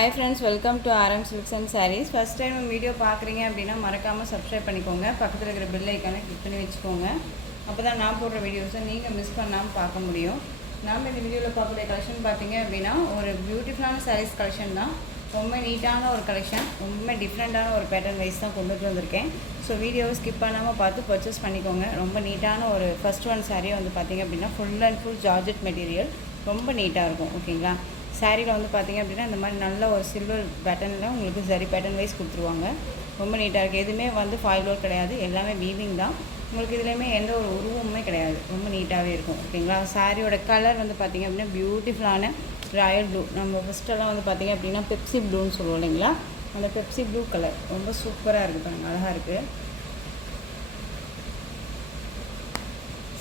Hi friends, welcome to RM Silks and Sarees. First time video பார்க்குறீங்க அப்படின்னா மறக்காமல் subscribe பண்ணிக்கோங்க. பக்கத்தில் இருக்கிற பெல் ஐக்கானை கிளிக் பண்ணி வச்சுக்கோங்க. அப்போ தான் நான் போடுற வீடியோஸை நீங்கள் மிஸ் பண்ணாமல் பார்க்க முடியும். நாம் இந்த வீடியோவில் பார்க்கக்கூடிய கலெக்ஷன் பார்த்தீங்க அப்படின்னா ஒரு பியூட்டிஃபுல்லான சாரீஸ் கலெக்ஷன் தான். ரொம்ப நீட்டான ஒரு கலெக்ஷன், ரொம்ப டிஃப்ரெண்ட்டான ஒரு பேட்டர்ன் வைஸ் தான் கொண்டுட்டு வந்திருக்கேன். ஸோ வீடியோவை ஸ்கிப் பண்ணாமல் பார்த்து பர்ச்சேஸ் பண்ணிக்கோங்க. ரொம்ப நீட்டான ஒரு ஃபஸ்ட் ஒன் சாரீ வந்து பார்த்திங்க அப்படின்னா full and full georgette material, ரொம்ப நீட்டாக இருக்கும். ஓகேங்களா, சாரியில் வந்து பார்த்திங்க அப்படின்னா இந்த மாதிரி நல்ல ஒரு சில்வர் பேட்டர்னில் உங்களுக்கு சரி பேட்டர்ன் வைஸ் கொடுத்துருவாங்க. ரொம்ப நீட்டாக இருக்குது. எதுவுமே வந்து ஃபாயில் ஒர்க் கிடையாது, எல்லாமே வீவிங் தான். உங்களுக்கு இதுலேயுமே எந்த ஒரு உருவமுமே கிடையாது, ரொம்ப நீட்டாகவே இருக்கும். ஓகேங்களா, சாரியோட கலர் வந்து பார்த்திங்க அப்படின்னா பியூட்டிஃபுல்லான ராயல் ப்ளூ. நம்ம ஃபஸ்ட்டெல்லாம் வந்து பார்த்திங்க அப்படின்னா பெப்சி ப்ளூன்னு சொல்லுவோம் இல்லைங்களா, அந்த பெப்சி ப்ளூ கலர் ரொம்ப சூப்பராக இருக்குது பாருங்கள், அழகாக இருக்குது.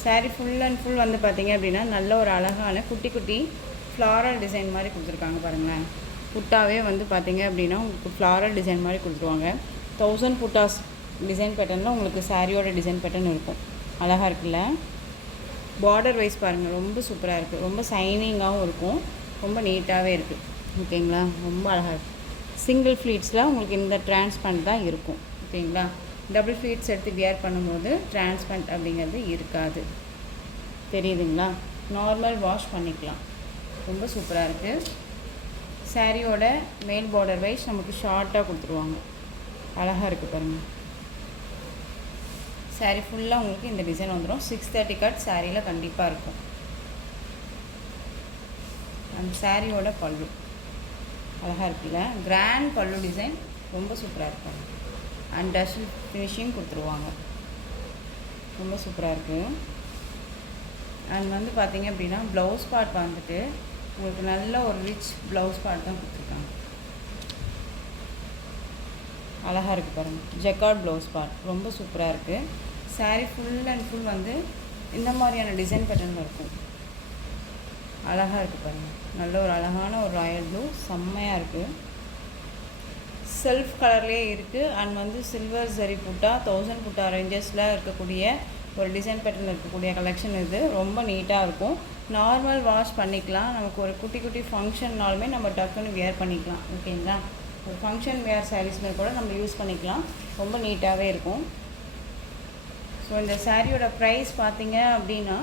சாரீ ஃபுல் அண்ட் ஃபுல் வந்து பார்த்திங்க அப்படின்னா நல்ல ஒரு அழகான குட்டி குட்டி ஃப்ளாரல் டிசைன் மாதிரி கொடுத்துருக்காங்க பாருங்களேன். புட்டாவே வந்து பார்த்திங்க அப்படின்னா உங்களுக்கு ஃப்ளாரல் டிசைன் மாதிரி கொடுத்துருவாங்க. 1000 புட்டாஸ் டிசைன் பேட்டர்னில் உங்களுக்கு சாரியோட டிசைன் பேட்டர்ன் இருக்கும். அழகாக இருக்குல்ல. பார்டர் வைஸ் பாருங்கள், ரொம்ப சூப்பராக இருக்குது. ரொம்ப சைனிங்காகவும் இருக்கும், ரொம்ப நீட்டாகவே இருக்குது. ஓகேங்களா, ரொம்ப அழகாக இருக்குது. சிங்கிள் ஃப்ளீட்ஸில் உங்களுக்கு இந்த டிரான்ஸ்பரண்ட் தான் இருக்கும். ஓகேங்களா, டபுள் ஃப்ளீட்ஸ் எடுத்து வியர் பண்ணும்போது டிரான்ஸ்பரண்ட் அப்படிங்கிறது இருக்காது. தெரியுதுங்களா, நார்மல் வாஷ் பண்ணிக்கலாம். ரொம்ப சூப்பராக இருக்குது. சாரியோட மேல் பார்டர் வைஸ் நமக்கு ஷார்ட்டாக கொடுத்துருவாங்க. அழகாக இருக்குது பாருங்கள். சாரீ ஃபுல்லாக உங்களுக்கு இந்த டிசைன் வந்துடும். 630 கட் சாரியில் கண்டிப்பாக இருக்கும். அந்த சாரியோட பல்லு அழகாக இருக்குல்ல, கிராண்ட் பல்லு டிசைன், ரொம்ப சூப்பராக இருக்கும். அண்ட் டஷில் ஃபினிஷிங் கொடுத்துருவாங்க, ரொம்ப சூப்பராக இருக்குது. அண்ட் வந்து பார்த்திங்க அப்படின்னா ப்ளவுஸ் பார்ட் வந்துட்டு உங்களுக்கு நல்ல ஒரு ரிச் ப்ளவுஸ் பார்ட் தான் கொடுத்துருக்காங்க. அழகாக இருக்குது பாருங்கள், ஜெக்கார்ட் ப்ளவுஸ் பார்ட் ரொம்ப சூப்பராக இருக்குது. சாரீ ஃபுல் அண்ட் ஃபுல் வந்து இந்த மாதிரியான டிசைன் பேட்டர்னில் இருக்கும். அழகாக இருக்குது பாருங்கள், நல்ல ஒரு அழகான ஒரு ராயல் ப்ளூ, செம்மையாக இருக்குது. செல்ஃப் கலர்லேயே இருக்குது. அண்ட் வந்து சில்வர் சரி புட்டா 1000 புட்டா ரேஞ்சஸில் இருக்கக்கூடிய ஒரு டிசைன் பேட்டர்னில் இருக்கக்கூடிய கலெக்ஷன் இது. ரொம்ப நீட்டாக இருக்கும். நார்மல் வாஷ் பண்ணிக்கலாம். நமக்கு ஒரு குட்டி குட்டி ஃபங்க்ஷன்னாலுமே நம்ம டக்குன்னு வியர் பண்ணிக்கலாம். ஓகேங்களா, ஒரு ஃபங்க்ஷன் வேர் சாரீஸ்மே கூட நம்ம யூஸ் பண்ணிக்கலாம். ரொம்ப நீட்டாகவே இருக்கும். ஸோ இந்த சாரியோட ப்ரைஸ் பார்த்தீங்க அப்படின்னா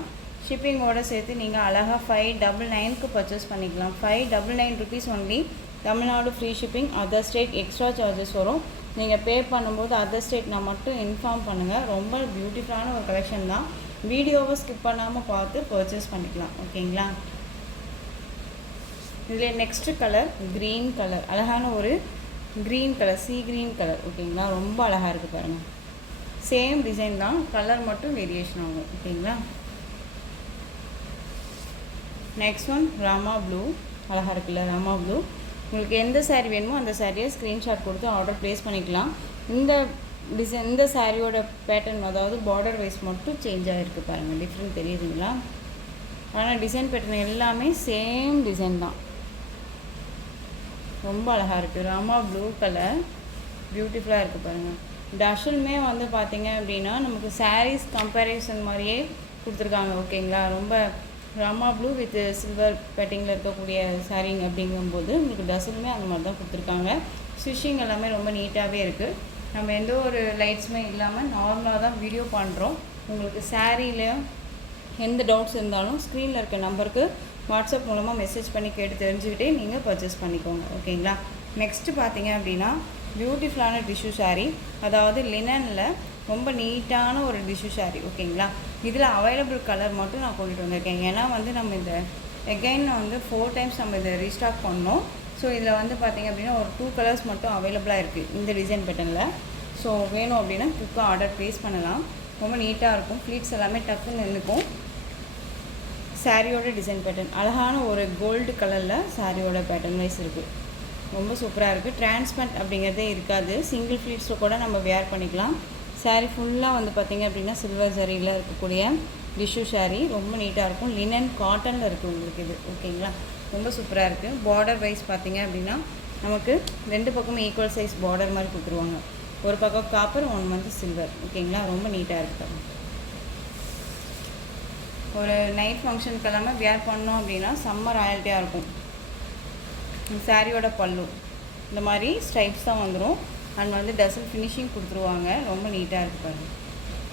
ஷிப்பிங்கோடு சேர்த்து நீங்கள் அழகாக 599க்கு பர்ச்சேஸ் பண்ணிக்கலாம். 599 rupees only. Tamil Nadu free shipping. Other state extra charges வரும். நீங்கள் பே பண்ணும்போது அதர் ஸ்டேட்னா மட்டும் இன்ஃபார்ம் பண்ணுங்கள். ரொம்ப பியூட்டிஃபுல்லான ஒரு கலெக்ஷன் தான். வீடியோவை ஸ்கிப் பண்ணாமல் பார்த்து பர்ச்சேஸ் பண்ணிக்கலாம். ஓகேங்களா, இதில் நெக்ஸ்ட்டு கலர் க்ரீன் கலர், அழகான ஒரு green colour, see green colour. ஓகேங்களா, ரொம்ப அழகாக இருக்குது பாருங்கள். சேம் டிசைன் தான், கலர் மட்டும் வேரியேஷன் ஆகும். ஓகேங்களா, நெக்ஸ்ட் ஒன் ராமா ப்ளூ. அழகாக இருக்குல்ல ராமா ப்ளூ. உங்களுக்கு எந்த சாரீ வேணுமோ அந்த சாரியை ஸ்க்ரீன்ஷாட் கொடுத்து ஆர்டர் ப்ளேஸ் பண்ணிக்கலாம். இந்த டிசைன், இந்த சாரியோட பேட்டர்ன் அதாவது பார்டர் வைஸ் மட்டும் சேஞ்ச் ஆகிருக்கு பாருங்கள், டிஃப்ரெண்ட் தெரியுதுங்களா. ஆனால் டிசைன் பேட்டர்ன் எல்லாமே சேம் டிசைன் தான். ரொம்ப அழகாக இருக்குது. ராமா ப்ளூ கலர் பியூட்டிஃபுல்லாக இருக்குது பாருங்கள். டஷலுமே வந்து பார்த்திங்க அப்படின்னா நமக்கு சாரீஸ் கம்பேரிசன் மாதிரியே கொடுத்துருக்காங்க. ஓகேங்களா, ரொம்ப ராமா ப்ளூ வித் சில்வர் பேட்டிங்கில் இருக்கக்கூடிய சாரீங்க அப்படிங்கும்போது உங்களுக்கு டசலுமே அந்த மாதிரி தான் கொடுத்துருக்காங்க. ஸ்டிச்சிங் எல்லாமே ரொம்ப நீட்டாகவே இருக்குது. நம்ம எந்த ஒரு லைட்ஸுமே இல்லாமல் நார்மலாக தான் வீடியோ பண்ணுறோம். உங்களுக்கு சாரியில் எந்த டவுட்ஸ் இருந்தாலும் ஸ்க்ரீனில் இருக்க நம்பருக்கு வாட்ஸ்அப் மூலமாக மெசேஜ் பண்ணி கேட்டு தெரிஞ்சுக்கிட்டே நீங்கள் பர்ச்சேஸ் பண்ணிக்கோங்க. ஓகேங்களா, நெக்ஸ்ட்டு பார்த்தீங்க அப்படின்னா பியூட்டிஃபுல்லான டிஷ்யூ சாரீ, அதாவது லினனில் ரொம்ப நீட்டான ஒரு டிஷ்யூ சாரீ. ஓகேங்களா, இதில் அவைலபிள் கலர் மட்டும் நான் கொண்டுட்டு வந்திருக்கேன். ஏன்னா வந்து நம்ம இந்த எகைன் வந்து 4 டைம்ஸ் நம்ம இதை ரீஸ்டாக் பண்ணோம். ஸோ இதில் வந்து பார்த்திங்க அப்படின்னா ஒரு 2 கலர்ஸ் மட்டும் அவைலபிளாக இருக்குது இந்த டிசைன் பேட்டர்னில். ஸோ வேணும் அப்படின்னா குயிக்காக ஆர்டர் ப்ளேஸ் பண்ணலாம். ரொம்ப நீட்டாக இருக்கும். ஃப்ளீட்ஸ் எல்லாமே டக்குன்னு நின்றுக்கும். சாரியோட டிசைன் பேட்டர்ன் அழகான ஒரு கோல்டு கலரில் சாரியோட பேட்டர்ன் வைஸ் இருக்குது. ரொம்ப சூப்பராக இருக்குது. டிரான்ஸ்பரண்ட் அப்படிங்கிறதே இருக்காது. சிங்கிள் ஃப்ளீட்ஸில் கூட நம்ம வேர் பண்ணிக்கலாம். சாரீ ஃபுல்லாக வந்து பார்த்திங்க அப்படின்னா சில்வர் சரியில் இருக்கக்கூடிய டிஷ்யூ சாரீ, ரொம்ப நீட்டாக இருக்கும். லினன் காட்டனில் இருக்குது உங்களுக்கு இது. ஓகேங்களா, ரொம்ப சூப்பராக இருக்குது. பார்டர் வைஸ் பார்த்திங்க அப்படின்னா நமக்கு 2 பக்கமும் ஈக்குவல் சைஸ் பார்டர் மாதிரி கொடுத்துருவாங்க. ஒரு பக்கம் காப்பர், 1 வந்து சில்வர். ஓகேங்களா, ரொம்ப நீட்டாக இருக்குது. ஒரு நைட் ஃபங்க்ஷனுக்கு எல்லாமே வேர் பண்ணோம் அப்படின்னா செம்ம ராயல்ட்டியாக இருக்கும். சாரியோட பல்லு இந்த மாதிரி ஸ்ட்ரைப்ஸ் தான் வந்துடும். அண்ட் வந்து டசல் ஃபினிஷிங் கொடுத்துருவாங்க. ரொம்ப நீட்டாக இருக்குது பாருங்கள்.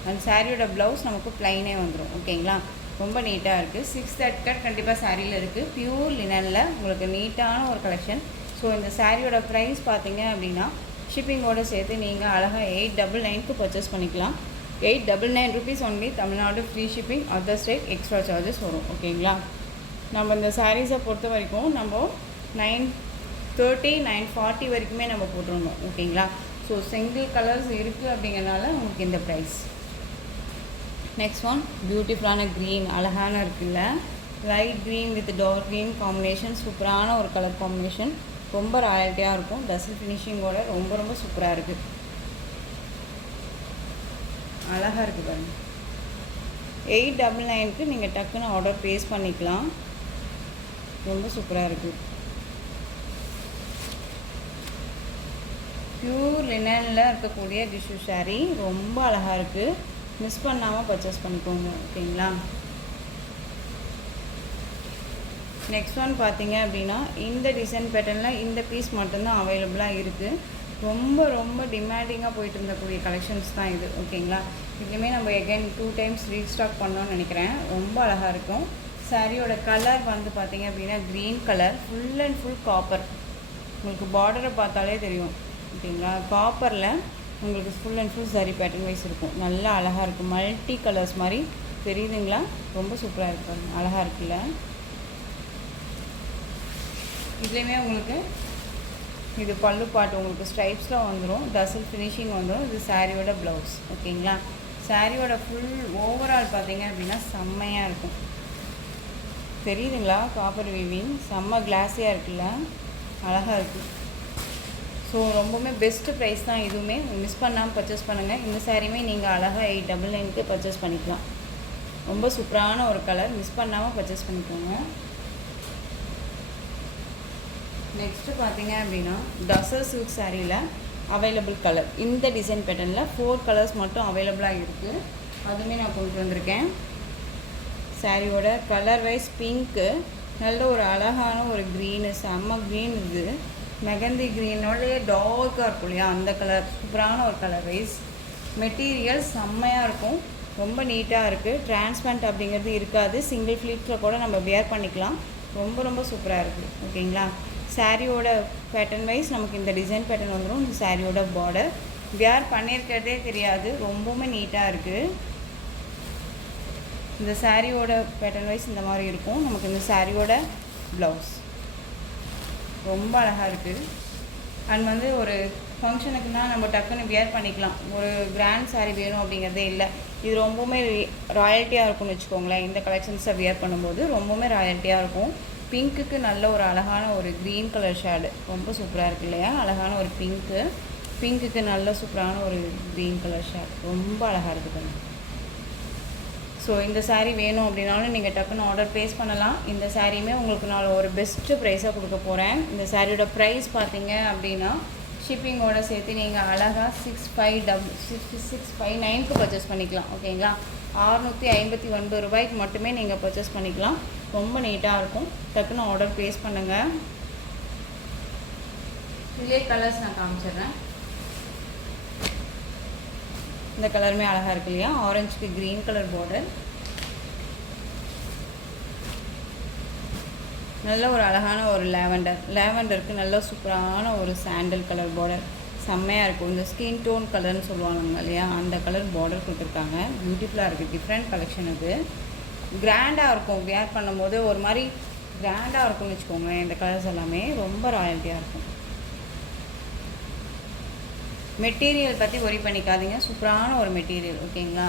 அண்ட் சாரியோட ப்ளவுஸ் நமக்கு ப்ளைனே வந்துடும். ஓகேங்களா, ரொம்ப நீட்டாக இருக்குது. 6 த்ரெட் கட் கண்டிப்பாக சாரியில் இருக்குது. பியூர் லினனில் உங்களுக்கு நீட்டான ஒரு கலெக்ஷன். ஸோ இந்த சாரியோட ப்ரைஸ் பார்த்தீங்க அப்படின்னா ஷிப்பிங்கோடு சேர்த்து நீங்கள் அழகாக 899க்கு பர்ச்சேஸ் பண்ணிக்கலாம். 899 rupees only. Tamil Nadu free shipping, other state extra charges வரும். ஓகேங்களா, நம்ம இந்த சாரீஸை பொறுத்த வரைக்கும் நம்ம 930 940 வரைக்குமே நம்ம போட்டுருந்தோம். ஓகேங்களா, ஸோ சிங்கிள் கலர்ஸ் இருக்குது அப்படிங்கிறனால உங்களுக்கு இந்த ப்ரைஸ். நெக்ஸ்ட் ஒன் பியூட்டிஃபுல்லான க்ரீன், அழகான இருக்குல்ல, light green with dark green combination. சூப்பரான ஒரு கலர் காம்பினேஷன், ரொம்ப ராயல்ட்டியாக இருக்கும். டசல் ஃபினிஷிங்கோட ரொம்ப ரொம்ப சூப்பராக இருக்குது. அழகாக இருக்குது பாருங்கள். 899க்கு நீங்கள் டக்குன்னு ஆர்டர் ப்ளேஸ் பண்ணிக்கலாம். ரொம்ப சூப்பராக இருக்குது. பியூர் லினனில் இருக்கக்கூடிய டிஷ்யூ சாரீ ரொம்ப அழகாக இருக்குது. மிஸ் பண்ணாமல் பர்ச்சேஸ் பண்ணிக்கோங்க. ஓகேங்களா, நெக்ஸ்ட் ஒன் பார்த்தீங்க அப்படின்னா இந்த டிசைன் பேட்டர்னில் இந்த பீஸ் மட்டும்தான் அவைலபிளாக இருக்குது. ரொம்ப ரொம்ப டிமாண்டிங்காக போயிட்டு இருந்தக்கூடிய கலெக்ஷன்ஸ் தான் இது. ஓகேங்களா, இதுலேயுமே நம்ம எகைன் 2 டைம்ஸ் ரீஸ்டாக் பண்ணோன்னு நினைக்கிறேன். ரொம்ப அழகாக இருக்கும். சாரியோட கலர் வந்து பார்த்தீங்க அப்படின்னா green colour, full and full copper. உங்களுக்கு பார்டரை பார்த்தாலே தெரியும். ஓகேங்களா, காப்பரில் உங்களுக்கு full and full sari pattern wise இருக்கும். நல்லா அழகாக இருக்குது. மல்டி கலர்ஸ் மாதிரி தெரியுதுங்களா, ரொம்ப சூப்பராக இருக்கும். அழகாக இருக்குல்ல. இதுலேயுமே உங்களுக்கு இது பல்லு பாட்டு உங்களுக்கு ஸ்ட்ரைப்ஸில் வந்துடும். டசல் ஃபினிஷிங் வந்துடும். இது சாரியோட ப்ளவுஸ். ஓகேங்களா, சாரியோட ஃபுல் ஓவரால் பார்த்தீங்க அப்படின்னா செம்மையாக இருக்கும். தெரியுதுங்களா, காப்பர் வீவிங் செம்ம கிளாஸியாக இருக்குல்ல, அழகாக இருக்குது. ஸோ ரொம்பவுமே பெஸ்ட்டு ப்ரைஸ் தான். இதுவுமே மிஸ் பண்ணாமல் பர்ச்சேஸ் பண்ணுங்கள். இந்த சாரியுமே நீங்கள் அழகாக 899க்கு பர்ச்சேஸ் பண்ணிக்கலாம். ரொம்ப சூப்பரான ஒரு கலர், மிஸ் பண்ணாமல் பர்ச்சேஸ் பண்ணிக்கோங்க. நெக்ஸ்ட்டு பார்த்தீங்க அப்படின்னா டசர் சில்க் சாரியில் அவைலபிள் கலர் இந்த டிசைன் பேட்டர்னில் 4 கலர்ஸ் மட்டும் அவைலபிளாக இருக்குது. அதுவுமே நான் கொண்டு வந்திருக்கேன். சாரியோட கலர் வைஸ் பிங்க்கு, நல்ல ஒரு அழகான ஒரு க்ரீனு, செம்ம க்ரீன். இது மெகந்தி க்ரீனோடைய டார்க்காக இருக்கும் இல்லையா, அந்த கலர் சூப்பரான ஒரு கலர் வைஸ். மெட்டீரியல் செம்மையாக இருக்கும். ரொம்ப நீட்டாக இருக்குது. டிரான்ஸ்பரண்ட் அப்படிங்கிறது இருக்காது. சிங்கிள் ஃப்ளீட்டில் கூட நம்ம வியர் பண்ணிக்கலாம். ரொம்ப ரொம்ப சூப்பராக இருக்குது. ஓகேங்களா, சாரியோட பேட்டர்ன் வைஸ் நமக்கு இந்த டிசைன் பேட்டர்ன் வந்துடும். இந்த சாரியோட பார்டர் வியர் பண்ணியிருக்கிறதே தெரியாது. ரொம்பவுமே நீட்டாக இருக்குது. இந்த சாரியோட பேட்டர்ன் வைஸ் இந்த மாதிரி இருக்கும். நமக்கு இந்த சாரியோட ப்ளவுஸ் ரொம்ப அழகாக இருக்குது. அண்ட் வந்து ஒரு ஃபங்க்ஷனுக்குன்னா நம்ம டக்குன்னு வியர் பண்ணிக்கலாம். ஒரு கிராண்ட் சாரீ வேணும் அப்படிங்கிறதே இல்லை. இது ரொம்பவுமே ராயல்ட்டியாக இருக்கும்னு வச்சுக்கோங்களேன். இந்த கலெக்ஷன்ஸை வியர் பண்ணும்போது ரொம்பவுமே ராயல்ட்டியாக இருக்கும். பிங்க்குக்கு நல்ல ஒரு அழகான ஒரு க்ரீன் கலர் ஷேடு ரொம்ப சூப்பராக இருக்குது இல்லையா, அழகான ஒரு பிங்க்குக்கு நல்ல சூப்பரான ஒரு க்ரீன் கலர் ஷேடு ரொம்ப அழகாக இருக்குது. ஸோ இந்த சாரீ வேணும் அப்படின்னாலும் நீங்கள் டக்குன்னு ஆர்டர் ப்ளேஸ் பண்ணலாம். இந்த சாரியுமே உங்களுக்கு நான் ஒரு பெஸ்ட்டு ப்ரைஸாக கொடுக்க போகிறேன். இந்த சாரியோட ப்ரைஸ் பார்த்தீங்க அப்படின்னா ஷிப்பிங்கோடு சேர்த்து நீங்கள் அழகாக 6559க்கு பர்ச்சேஸ் பண்ணிக்கலாம். ஓகேங்களா, 659 ரூபாய்க்கு மட்டுமே நீங்கள் பர்ச்சேஸ் பண்ணிக்கலாம். ரொம்ப நீட்டாக இருக்கும். டக்குன்னு ஆர்டர் ப்ளேஸ் பண்ணுங்கள். இதே கலர்ஸ் நான் காமிச்சிடுறேன். இந்த கலருமே அழகாக இருக்கு இல்லையா, ஆரஞ்சுக்கு க்ரீன் கலர் பார்டர், நல்ல ஒரு அழகான ஒரு லேவண்டருக்கு நல்ல சூப்பரான ஒரு சாண்டல் கலர் பார்டர் செம்மையாக இருக்கும். இந்த ஸ்கின் டோன் கலர்னு சொல்லுவாங்க இல்லையா, அந்த கலர் பார்டர் கொடுத்துருக்காங்க. பியூட்டிஃபுல்லாக இருக்குது. டிஃப்ரெண்ட் கலெக்ஷன் இது. கிராண்டாக இருக்கும். வியர் பண்ணும்போது ஒரு மாதிரி கிராண்டாக இருக்கும்னு வச்சுக்கோங்களேன். இந்த கலர்ஸ் எல்லாமே ரொம்ப ராயல்ட்டியாக இருக்கும். மெட்டீரியல் பற்றி ஒரி பண்ணிக்காதீங்க. சூப்பரான ஒரு மெட்டீரியல். ஓகேங்களா,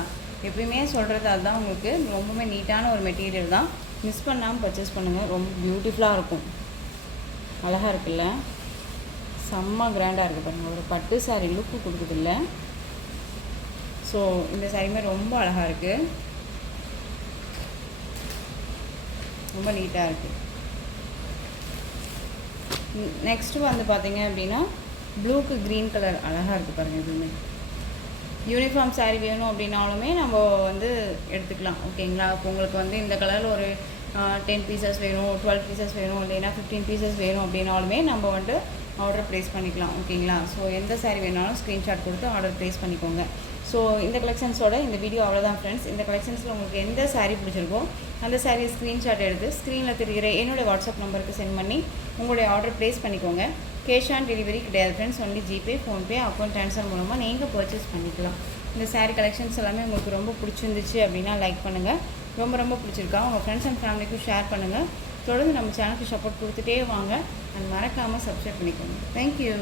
எப்பயுமே சொல்கிறது அதுதான். உங்களுக்கு ரொம்பவுமே நீட்டான ஒரு மெட்டீரியல் தான். மிஸ் பண்ணாமல் பர்ச்சேஸ் பண்ணுங்கள். ரொம்ப பியூட்டிஃபுல்லாக இருக்கும். அழகாக இருக்குல்ல, செம்ம கிராண்டாக இருக்குது பாருங்கள். ஒரு பட்டு சாரீ லுக்கு கொடுக்குதில்ல. ஸோ இந்த சாரியுமே ரொம்ப அழகாக இருக்குது. ரொம்ப நீட்டாக இருக்குது. நெக்ஸ்ட்டு வந்து பார்த்தீங்க அப்படின்னா ப்ளூக்கு க்ரீன் கலர் அழகாக இருக்குது பாருங்கள். இதுவுமே யூனிஃபார்ம் சாரீ வேணும் அப்படின்னாலுமே நம்ம வந்து எடுத்துக்கலாம். ஓகேங்களா, இப்போ உங்களுக்கு வந்து இந்த கலரில் ஒரு 10 பீசஸ் வேணும், 12 பீசஸ் வேணும், இல்லைன்னா 15 பீசஸ் வேணும் அப்படின்னாலுமே நம்ம வந்துட்டு ஆர்டர் ப்ளேஸ் பண்ணிக்கலாம். ஓகேங்களா? ஸோ எந்த சாரீ வேணாலும் ஸ்க்ரீன்ஷாட் கொடுத்து ஆர்டர் ப்ளேஸ் பண்ணிக்கோங்க. ஸோ இந்த கலெக்ஷன்ஸோட இந்த வீடியோ அவ்வளோதான் ஃப்ரெண்ட்ஸ். இந்த கலெக்ஷன்ஸில் உங்களுக்கு எந்த சாரீ பிடிச்சிருக்கோ அந்த சாரீ ஸ்க்ரீன்ஷாட் எடுத்து ஸ்க்ரீனில் தெரிகிற என்னோடய வாட்ஸ்அப் நம்பருக்கு சென்ட் பண்ணி உங்களுடைய ஆர்டர் ப்ளேஸ் பண்ணிக்கோங்க. கேஷ் ஆன் டெலிவரி கிடையாது friends, only GPay, PhonePe, account transfer மூலமாக நீங்கள் பர்ச்சேஸ் பண்ணிக்கலாம். இந்த சாரீ கலெக்ஷன்ஸ் எல்லாமே உங்களுக்கு ரொம்ப பிடிச்சிருந்துச்சு அப்படின்னா லைக் பண்ணுங்கள். ரொம்ப பிடிச்சிருக்கா உங்கள் ஃப்ரெண்ட்ஸ் அண்ட் ஃபேமிலிக்கும் ஷேர் பண்ணுங்கள். தொடர்ந்து நம்ம சேனலுக்கு சப்போர்ட் கொடுத்துட்டே வாங்க. அண்ட் மறக்காமல் சப்ஸ்கிரைப் பண்ணிக்கோங்க. தேங்க்யூ.